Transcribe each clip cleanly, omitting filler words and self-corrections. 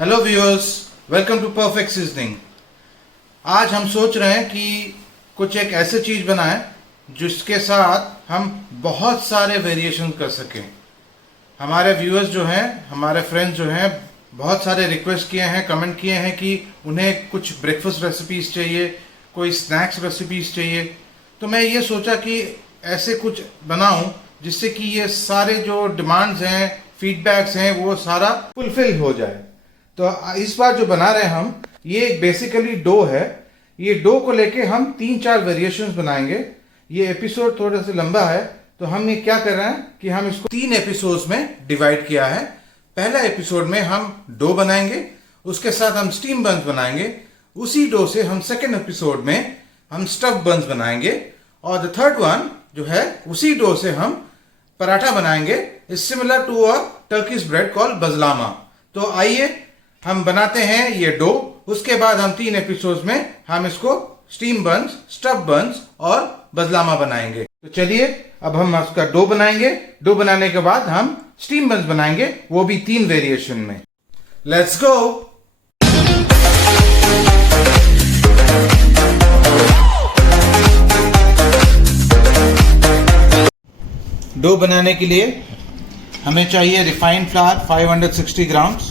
Hello viewers, welcome to perfect seasoning. आज हम सोच रहे हैं कि कुछ एक ऐसी चीज़ बनाएं जिसके साथ हम बहुत सारे वेरिएशन कर सकें। हमारे व्यूअर्स जो हैं, हमारे फ्रेंड्स जो हैं, बहुत सारे रिक्वेस्ट किए हैं, कमेंट किए हैं कि उन्हें कुछ ब्रेकफास्ट रेसिपीज़ चाहिए, कोई स्नैक्स रेसिपीज़ चाहिए। तो मैं ये सोचा कि ऐसे कुछ बनाऊं जिससे कि ये सारे जो डिमांड्स हैं, फीडबैक्स हैं, वो सारा फुलफिल हो जाए। तो इस बार जो बना रहे हैं हम, ये बेसिकली डो है। ये डो को लेके हम 3-4 वेरिएशंस बनाएंगे। ये एपिसोड थोड़ा सा लंबा है, तो हम ये क्या कर रहे हैं कि हम इसको 3 एपिसोड्स में डिवाइड किया है। पहला एपिसोड में हम डो बनाएंगे, उसके साथ हम स्टीम बन्स बनाएंगे। उसी डो से हम सेकेंड एपिसोड में हम स्टफ बन्स बनाएंगे, और द थर्ड वन जो है उसी डो से हम पराठा बनाएंगे। Is similar to a Turkish bread called bazlama. तो आइए हम बनाते हैं ये डो। उसके बाद हम 3 एपिसोड्स में हम इसको स्टीम बन्स, स्टफ बन्स और बजलामा बनाएंगे। तो चलिए अब हम उसका डो बनाएंगे। डो बनाने के बाद हम स्टीम बन्स बनाएंगे, वो भी 3 वेरिएशन में। Let's go. डो बनाने के लिए हमें चाहिए refined flour 560 grams,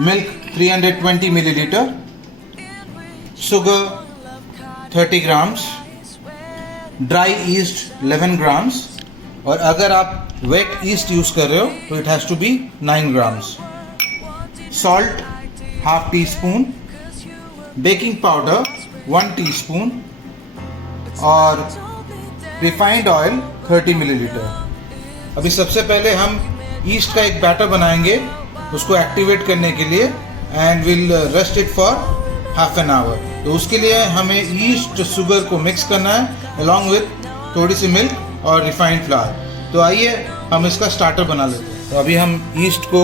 milk 320 millilitre, sugar 30 grams, dry east 11 grams, और अगर आप वेट ईस्ट यूज़ कर रहे हो तो it has to be 9 grams, salt half teaspoon, baking powder 1 teaspoon और रिफाइंड ऑयल 30 मिलीलीटर। अभी सबसे पहले हम ईस्ट का एक बैटर बनाएंगे उसको एक्टिवेट करने के लिए, and will rest it for half an our. तो उसके लिए हमें ईस्ट शुगर को मिक्स करना है अलॉन्ग विथ थोड़ी सी मिल्क और रिफाइंड फ्लावर। तो आइए हम इसका स्टार्टर बना लेते हैं। तो अभी हम ईस्ट को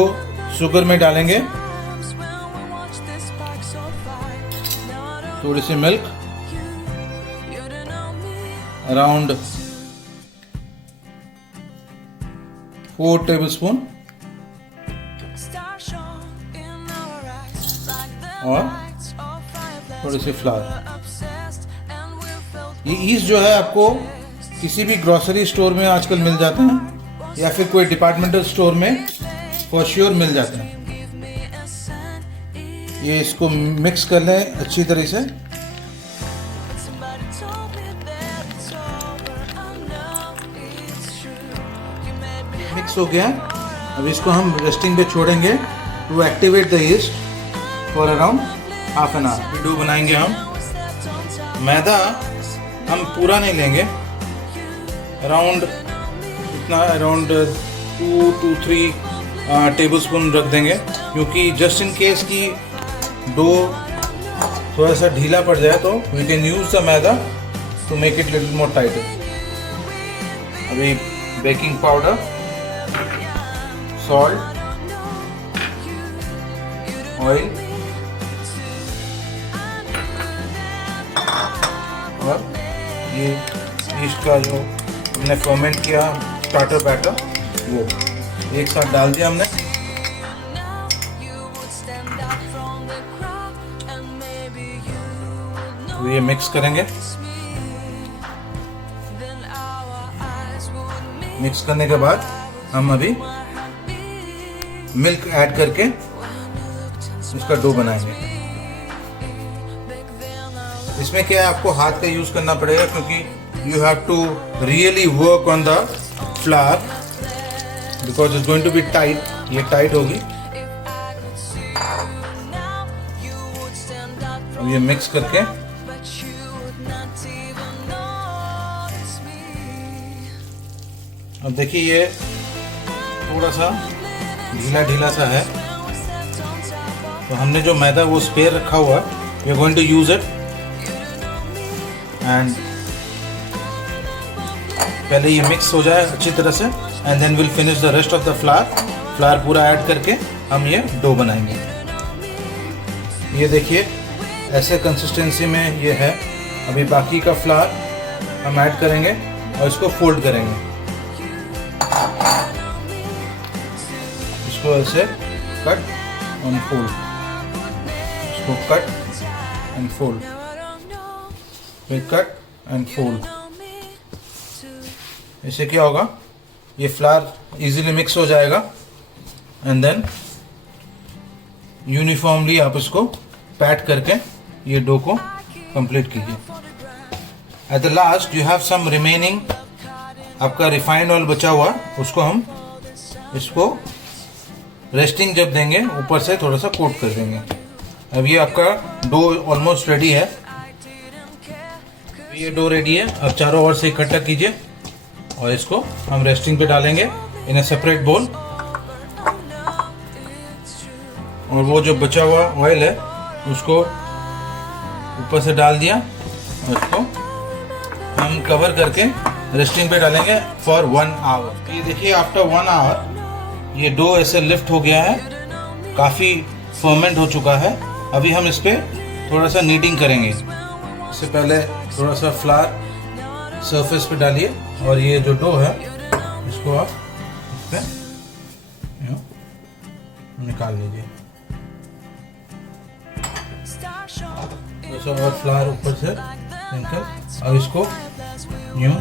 शुगर में डालेंगे, थोड़ी सी मिल्क अराउंड 4 टेबलस्पून और थोड़ी सी फ्लावर। ये ईस्ट जो है आपको किसी भी ग्रोसरी स्टोर में आजकल मिल जाता है, या फिर कोई डिपार्टमेंटल स्टोर में फॉर श्योर मिल जाता है। ये इसको मिक्स कर लें अच्छी तरह से। मिक्स हो गया। अब इसको हम रेस्टिंग पे छोड़ेंगे to activate the yeast for around half an hour. Dough बनाएंगे हम। मैदा हम पूरा नहीं लेंगे, अराउंड 2 to 3 टेबलस्पून रख देंगे, क्योंकि जस्ट इन केस की डो थोड़ा सा ढीला पड़ जाए तो we can use the maida to make it little more tighter. अभी बेकिंग पाउडर, सॉल्ट, ऑयल और ये ईस्ट का जो हमने फर्मेंट किया स्टार्टर बैटर वो एक साथ डाल दिया हमने। तो ये मिक्स करेंगे। मिक्स करने के बाद हम अभी मिल्क ऐड करके इसका डो बनाएंगे। इसमें क्या है, आपको हाथ का यूज करना पड़ेगा, क्योंकि you have to really work on the flour because it's going to be tight. ये टाइट होगी। अब ये मिक्स करके अब देखिए ये थोड़ा सा ढीला ढीला सा है। तो हमने जो मैदा वो स्पेयर रखा हुआ है, we are going to use it. And पहले ये मिक्स हो जाए अच्छी तरह से, and then will finish the rest of the flour पूरा ऐड करके हम ये डो बनाएंगे। ये देखिए ऐसे कंसिस्टेंसी में ये है। अभी बाकी का फ्लावर हम ऐड करेंगे और इसको फोल्ड करेंगे। इसको ऐसे कट एंड फोल्ड, इसको कट एंड फोल्ड, फिर कट एंड फोल्ड। इससे क्या होगा, ये फ्लावर इजीली मिक्स हो जाएगा एंड देन यूनिफॉर्मली आप इसको पैट करके ये डो को कंप्लीट कीजिए। At the last you have some remaining, आपका रिफाइंड ऑयल बचा हुआ, उसको हम इसको रेस्टिंग जब देंगे ऊपर से थोड़ा सा कोट कर देंगे। अब ये आपका डो ऑलमोस्ट रेडी है, ये डो रेडी है। अब चारों ओर से इकट्ठा कीजिए और इसको हम रेस्टिंग पे डालेंगे इन ए सेपरेट बोल। और वो जो बचा हुआ ऑयल है उसको ऊपर से डाल दिया और इसको हम कवर करके रेस्टिंग पे डालेंगे फॉर 1 आवर। ये देखिए आफ्टर 1 आवर ये डो ऐसे लिफ्ट हो गया है, काफ़ी फर्मेंट हो चुका है। अभी हम इस पर थोड़ा सा नीडिंग करेंगे। इससे पहले थोड़ा सा फ्लावर सरफेस पे डालिए और ये जो डो है इसको आप इस पर निकाल लीजिए। थोड़ा सा और फ्लावर ऊपर से स्प्रिंकल और इसको यूं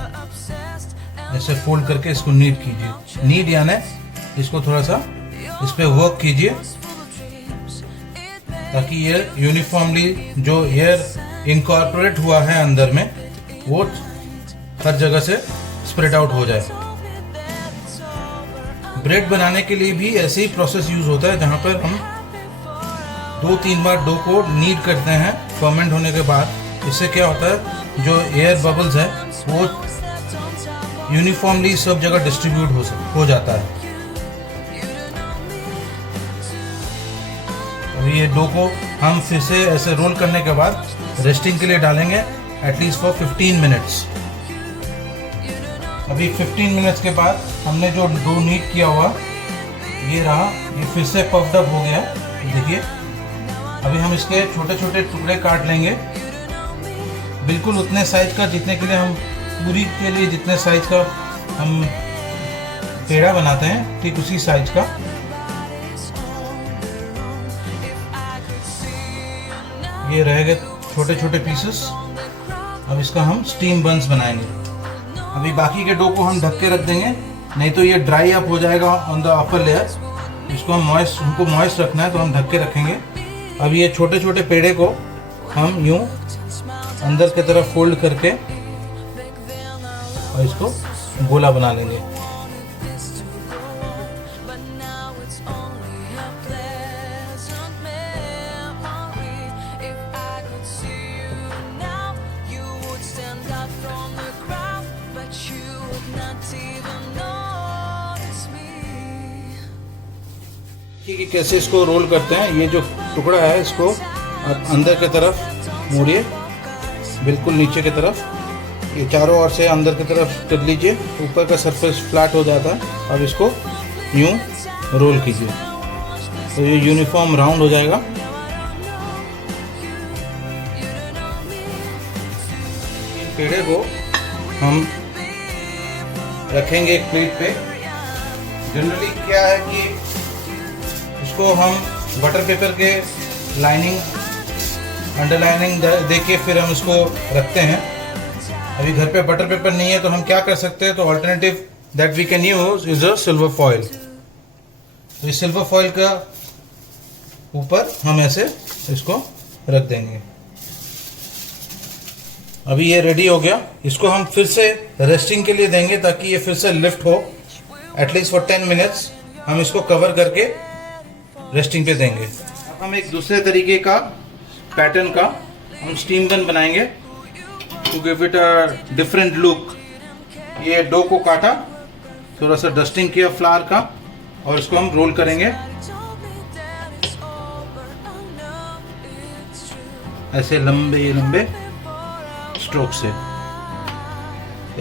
ऐसे फोल्ड करके इसको नीड कीजिए। नीड यानी इसको थोड़ा सा इस पे वर्क कीजिए ताकि ये यूनिफॉर्मली जो एयर इनकॉर्पोरेट हुआ है अंदर में वो हर जगह से स्प्रेड आउट हो जाए। ब्रेड बनाने के लिए भी ऐसे ही प्रोसेस यूज होता है, जहाँ पर हम 2-3 बार डो को नीड करते हैं फर्मेंट होने के बाद। इससे क्या होता है, जो एयर बबल्स है वो यूनिफॉर्मली सब जगह डिस्ट्रीब्यूट हो जाता है। अभी ये डो को हम फिर से ऐसे रोल करने के बाद रेस्टिंग के लिए डालेंगे एटलीस्ट फॉर 15 मिनट्स। अभी 15 मिनट्स के बाद हमने जो डो नीड किया हुआ ये रहा, ये फिर से पफ्ड अप हो गया। देखिए अभी हम इसके छोटे छोटे टुकड़े काट लेंगे, बिल्कुल उतने साइज का जितने के लिए हम पूरी के लिए जितने साइज का हम पेड़ा बनाते हैं ठीक उसी साइज का। ये रहेंगे छोटे छोटे पीसेस। अब इसका हम स्टीम बंस बनाएंगे। अभी बाकी के डो को हम ढक के रख देंगे, नहीं तो ये ड्राई अप हो जाएगा ऑन द अपर लेयर। इसको हम उनको मॉइस्ट रखना है तो हम ढक के रखेंगे। अब ये छोटे छोटे पेड़े को हम यूं अंदर की तरफ फोल्ड करके और इसको गोला बना लेंगे। कि कैसे इसको रोल करते हैं। ये जो टुकड़ा है इसको आप अंदर की तरफ मोड़िए, बिल्कुल नीचे की तरफ। ये चारों ओर से अंदर की तरफ कर लीजिए, ऊपर का सरफेस फ्लैट हो जाता है। अब इसको यूं रोल कीजिए तो ये यूनिफॉर्म राउंड हो जाएगा। इन पेड़े को हम रखेंगे एक प्लेट पे। जनरली क्या है कि इसको हम बटर पेपर के लाइनिंग अंडरलाइनिंग देके फिर हम इसको रखते हैं। अभी घर पे बटर पेपर नहीं है तो हम क्या कर सकते हैं, तो alternative that we can use is a silver foil. तो इस सिल्वर फॉइल का ऊपर हम ऐसे इसको रख देंगे। अभी ये रेडी हो गया। इसको हम फिर से रेस्टिंग के लिए देंगे ताकि ये फिर से लिफ्ट हो एटलीस्ट फॉर 10 मिनट्स। हम इसको कवर करके रेस्टिंग पे देंगे। अब हम एक दूसरे तरीके का पैटर्न का हम स्टीम गन बनाएंगे to give it a different look. ये डो को काटा, थोड़ा सा डस्टिंग किया फ्लावर का और इसको हम रोल करेंगे ऐसे लंबे लंबे स्ट्रोक से,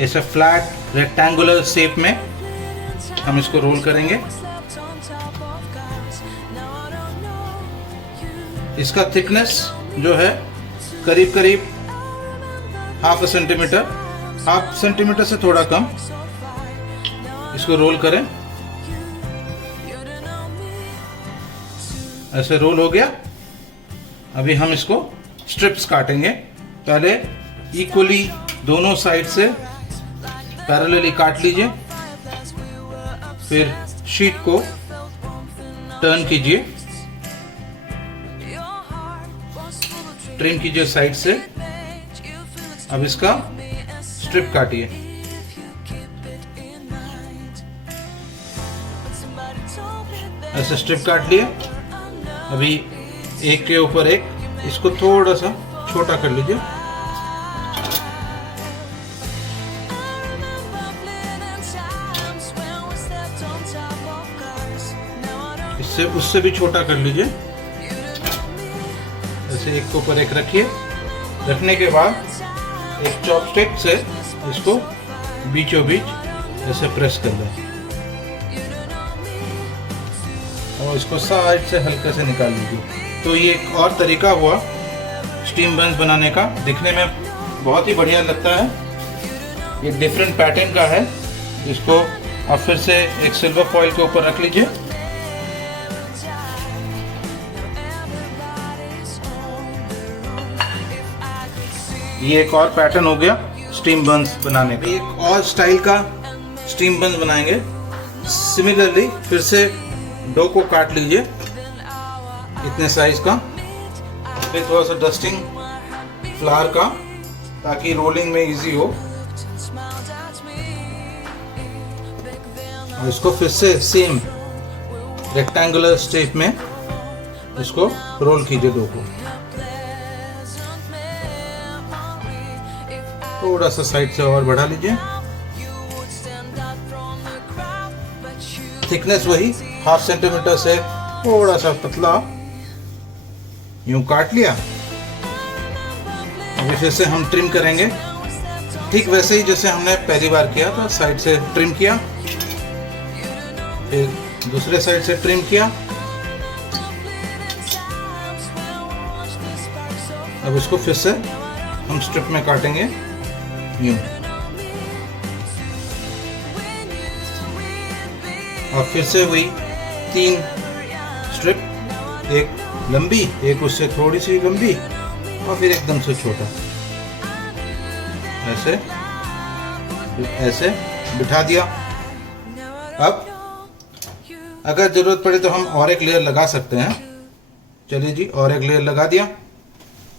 ऐसे फ्लैट रेक्टेंगुलर शेप में हम इसको रोल करेंगे। इसका थिकनेस जो है करीब करीब हाफ सेंटीमीटर से थोड़ा कम। इसको रोल करें ऐसे रोल हो गया। अभी हम इसको स्ट्रिप्स काटेंगे। पहले इक्वली दोनों साइड से पैरेलली काट लीजिए, फिर शीट को टर्न कीजिए, ट्रिम कीजिए साइड से। अब इसका स्ट्रिप काटिए। ऐसे स्ट्रिप काट लिए। अभी एक के ऊपर एक इसको थोड़ा सा छोटा कर लीजिए। इससे उससे भी छोटा कर लीजिए। ऐसे एक के ऊपर एक रखिए। रखने के बाद एक चॉपस्टिक से इसको बीचों बीच ऐसे प्रेस कर दें और इसको साइड से हल्के से निकाल लीजिए। तो ये एक और तरीका हुआ स्टीम बंस बनाने का। दिखने में बहुत ही बढ़िया लगता है। ये डिफरेंट पैटर्न का है। इसको आप फिर से एक सिल्वर फॉइल के ऊपर रख लीजिए। ये एक और पैटर्न हो गया स्टीम बंस बनाने का। एक और स्टाइल का स्टीम बंस बनाएंगे। सिमिलरली फिर से डो को काट लीजिए इतने साइज का, फिर थोड़ा सा डस्टिंग फ्लावर का ताकि रोलिंग में इजी हो, और इसको फिर से सेम रेक्टेंगुलर शेप में इसको रोल कीजिए। डो को थोड़ा सा साइड से और बढ़ा लीजिए। थिकनेस वही 1/2 सेंटीमीटर से थोड़ा सा पतला यूं काट लिया। अभी फिर से हम ट्रिम करेंगे ठीक वैसे ही जैसे हमने पहली बार किया था। साइड से ट्रिम किया, फिर दूसरे साइड से ट्रिम किया। अब इसको फिर से हम स्ट्रिप में काटेंगे यूं, और फिर से वही 3 स्ट्रिप, एक लंबी, एक उससे थोड़ी सी लंबी, और फिर एकदम से छोटा। ऐसे ऐसे बिठा दिया। अब अगर जरूरत पड़े तो हम और एक लेयर लगा सकते हैं। चलिए जी, और एक लेयर लगा दिया।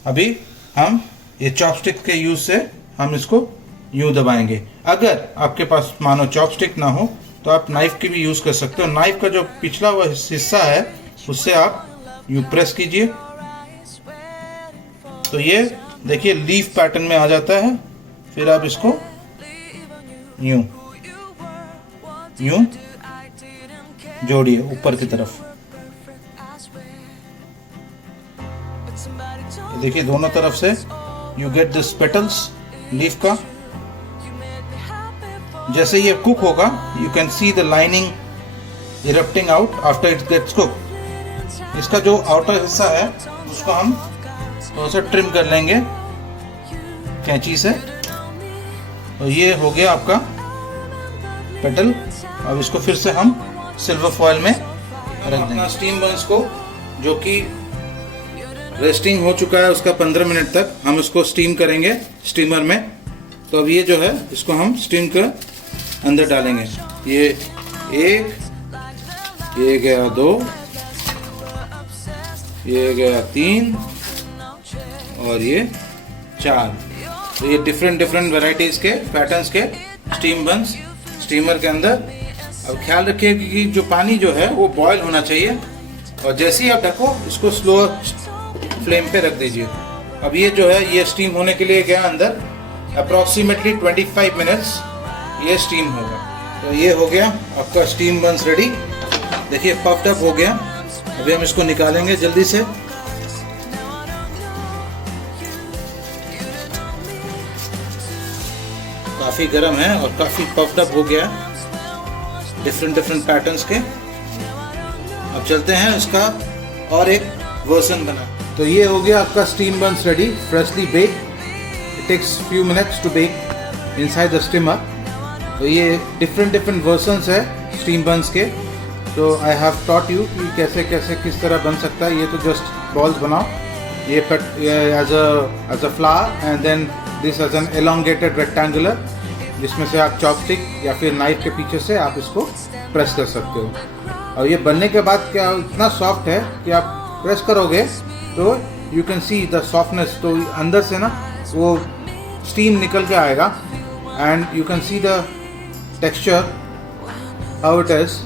अभी हम ये चॉपस्टिक के यूज से हम इसको यूं दबाएंगे। अगर आपके पास मानो चॉपस्टिक ना हो तो आप नाइफ की भी यूज कर सकते हो। नाइफ का जो पिछला हुआ हिस्सा है उससे आप यूं प्रेस कीजिए तो ये देखिए लीफ पैटर्न में आ जाता है। फिर आप इसको यूं यूं जोड़िए ऊपर की तरफ। देखिए दोनों तरफ से you get this petals leaf का। जैसे ये कुक होगा you can see the lining erupting out after it gets cook. इसका जो आउटर हिस्सा है उसको हम थोड़ा सा ट्रिम कर लेंगे कैंची से। तो ये हो गया आपका पेटल। अब इसको फिर से हम सिल्वर फॉइल में रख देंगे। स्टीम बंस को जो कि रेस्टिंग हो चुका है उसका 15 मिनट तक हम इसको स्टीम करेंगे स्टीमर में। तो अब ये जो है इसको हम स्टीम कर अंदर डालेंगे। ये गया 2, ये गया 3 और ये 4। तो ये डिफरेंट वेराइटीज के पैटर्न्स के स्टीम बंस स्टीमर के अंदर। अब ख्याल रखिए कि जो पानी जो है वो बॉयल होना चाहिए, और जैसे ही आप ढको इसको स्लो फ्लेम पे रख दीजिए। अब ये जो है ये स्टीम होने के लिए गया अंदर। अप्रॉक्सीमेटली 25 मिनट्स ये स्टीम होगा। तो ये हो गया आपका स्टीम बंस रेडी। देखिए पफ्ड अप हो गया। अभी हम इसको निकालेंगे जल्दी से। काफ़ी गर्म है और काफ़ी पफ्ड अप हो गया डिफरेंट पैटर्न्स के। अब चलते हैं इसका और एक वर्जन बना। तो ये हो गया आपका steam buns ready, freshly baked. It takes few minutes to bake inside the steamer. तो ये डिफरेंट वर्जन्स है स्टीम बंस के। तो आई हैव टॉट यू कि कैसे कैसे किस तरह बन सकता है। ये तो जस्ट बॉल्स बनाओ, ये cut as a flower and then this as an elongated rectangular, जिसमें से आप चॉपस्टिक या फिर नाइफ के पीछे से आप इसको प्रेस कर सकते हो। और ये बनने के बाद क्या इतना सॉफ्ट है कि आप प्रेस करोगे तो you can see the softness, तो अंदर से ना वो स्टीम निकल के आएगा and you can see the texture how it is.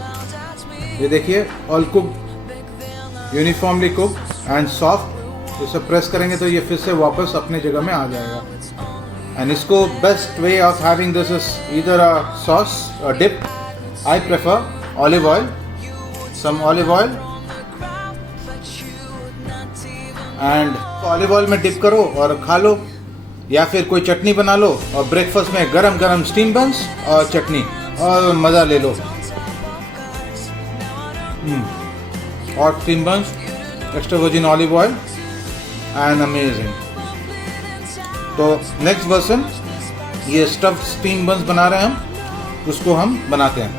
ये देखिए all cook, uniformly cook and soft. इसे प्रेस करेंगे तो ये फिर से वापस अपने जगह में आ जाएगा। एंड इसको best way of having this is either a sauce a dip. I prefer olive oil, some olive oil and olive oil में डिप करो और खा लो, या फिर कोई चटनी बना लो और ब्रेकफास्ट में गरम गरम स्टीम बंस और चटनी और मज़ा ले लो। और steam buns, extra virgin olive oil and amazing. तो नेक्स्ट वर्जन ये स्टफ्ड स्टीम बंस बना रहे हैं हम, उसको हम बनाते हैं।